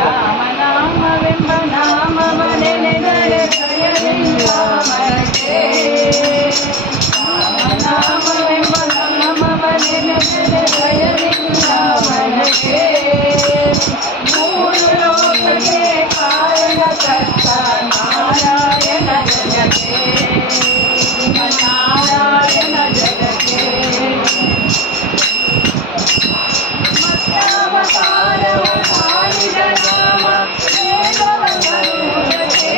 ರಾಮನಾಮವೆಂಬ ನಾಮವ ನೆನೆದರೆ ಭಯವಿಲ್ಲ ಮನಕ್ಕೆ. ರಾಮನಾಮವೆಂಬ ನಾಮವ ನೆನೆದರೆ ಭಯವಿಲ್ಲ ಮನಕ್ಕೆ. ಮೂರು ಲೋಕಕ್ಕೆ ಕಾರಣಕರ್ತ ನಾರಾಯಣ ಜಗಕ್ಕೆ. ನಾರಾಯಣ ಜಗಕ್ಕೆ ಮತ್ತಾವತಾರವ ಮಾಡಿದ ರಾಮ ವೇದವ ಬರುವುದಕ್ಕೆ.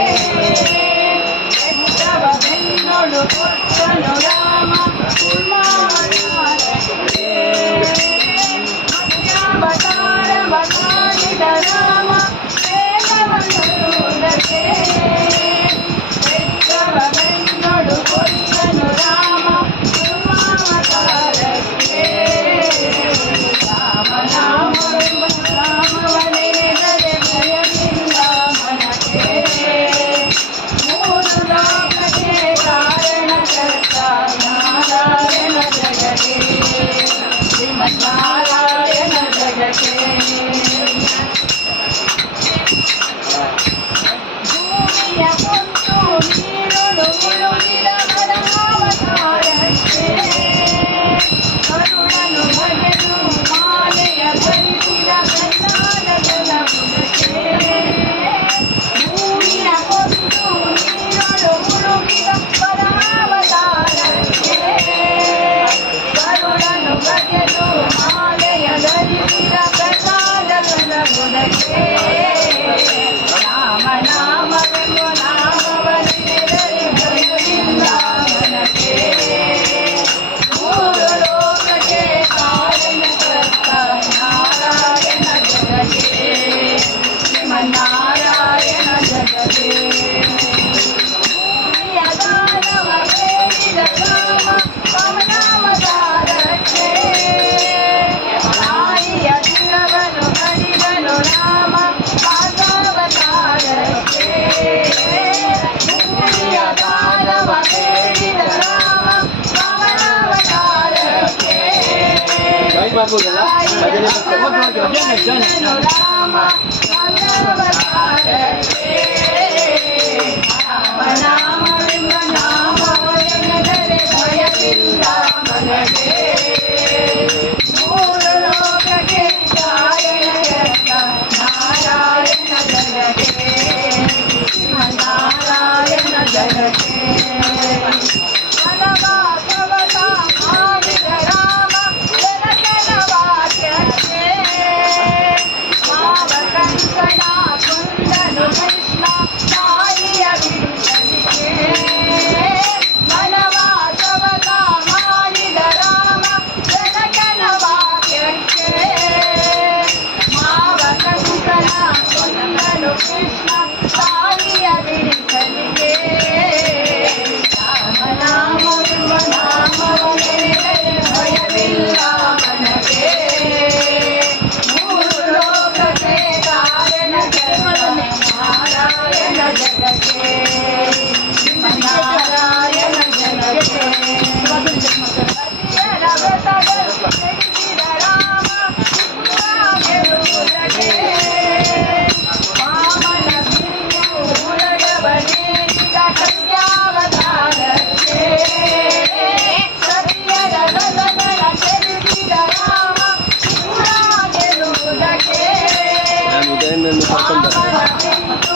ಬೆಟ್ಟವ ಬೆನ್ನೊಳು ಕೊಟ್ಟನು ರಾಮ ಕುಮಾರಕ್ಕೆ. ಮತ್ತಾವತಾರವ ಮಾಡಿದ ರಾಮ ವೇದವ ಬರುವುದಕ್ಕೆ. ಬೆಟ್ಟವ ಬೆನ್ನೊಳು ಕೊಟ್ಟನು ರಾಮ ಕುಮಾರಕ್ಕೆ. ರಾಮನಾಮವೆಂಬ ನಾಮವ ನೆನೆದರೆ ಭಯವಿಲ್ಲ ಮನಕ್ಕೆ. ಮೂರು ಲೋಕಕ್ಕೆ ಕಾರಣಕರ್ತ ನಾರಾಯಣ ಜಗಕ್ಕೆ. ಶ್ರೀಮನ್ನಾರಾಯಣ ಜಗಕ್ಕೆ. ಭೂಮಿಯ ಕುಂತು ನೀರುಳು ಮುಳುಗಿದ ಅವತಾರಕ್ಕೆ. ಕರುಣನು ಬಗೆದು ಮಾಲೆಯ ಧರಿಸಿದ ಪ್ರಸಾದ ಜಲಮುಖಕ್ಕೆ. ಭೂಮಿಯ ಕುಂತು ನೀರುಳು ಮುಳುಗಿದ ಪರಾವತಾರಕ್ಕೆ. ಕರುಣನು ಬಗೆದು ಮಾಲೆಯ ಧರಿಸಿದ ಪ್ರಸಾದ ಜಲಮುಖಕ್ಕೆ. ರಾಮನಾಮವೆಂಬ ನಾಮವ ನೆನೆದರೆ ಭಯವಿಲ್ಲ ಮನಕ್ಕೆ. ಮೂರು ಲೋಕಕ್ಕೆ ಕಾರಣಕರ್ತ ನಾರಾಯಣ ಜಗಕ್ಕೆ. ಶ್ರೀಮನ್ನಾರಾಯಣ ಜಗಕ್ಕೆ. ಭೂಮಿಯ ದಾನವ ಬೇಡಿದ ರಾಮ ಪವನಾವತಾರಕ್ಕೆ. ತಾಯಿಯ ತಿಲವನ್ನು ಕಡಿದನು ರಾಮ ಮಾತಾವತಾರಕ್ಕೆ. ಭೂಮಿಯ ದಾನವ ಬೇಡಿದ ರಾಮ ಪವನಾವತಾರಕ್ಕೆ. ರಾಮ ಪವನಾವತಾರಕ್ಕೆ. ರಾಮನಾಮವೆಂಬ ನಾಮವ ನೆನೆದರೆ ಭಯವಿಲ್ಲ ಮನಕ್ಕೆ. ಮೂರು ಲೋಕಕ್ಕೆ ಕಾರಣಕರ್ತ ನಾರಾಯಣ ಜಗಕ್ಕೆ. ನಾರಾಯಣ ಜಗಕ್ಕೆ. ವನವಾಸವತ ಮಾಡಿದ ರಾಮ ಜನಕನ ವಾಕ್ಯಕ್ಕೆ. ಮಾವಕಂಕಣ ಕೊಂದನು ಕೃಷ್ಣ ತಾಯಿಯ ಬಿಂಕನಿಗೆ. ವನವಾಸವತ ಮಾಡಿದ ರಾಮ ಜನಕನ ವಾಕ್ಯಕ್ಕೆ. ಮಾವಕಂಕಣ ಕೊಂದನು ಕೃಷ್ಣ ತಾಯಿಯ ಬಿಂಕನಿಗೆ. ರಾಮನಾಮವೆಂಬ ನಾಮವ ನೆನೆದರೆ ಭಯವಿಲ್ಲ ಮನಕ್ಕೆ. ಮೂರು ಲೋಕಕ್ಕೆ ಕಾರಣಕರ್ತ ನಾರಾಯಣ ಜಗಕ್ಕೆ. ನಾರಾಯಣ ಜಗಕ್ಕೆ. ಸತಿಯರ ವ್ರತಗಳು ತೆಗೆಸಿದ ರಾಮ ಗೆಲುವುದಕ್ಕೆ. ವಾಮನ ಬಿಲ್ಲು ಉರಗವನೇರಿದ ಕನ್ಯಾವತಾರಕ್ಕೆ. ಸತಿಯರ ವ್ರತಗಳ ತೆಗೆಸಿದ ರಾಮ ಗೆಲುವುದಕ್ಕೆ. ವಾಮನ ಬಿಲ್ಲು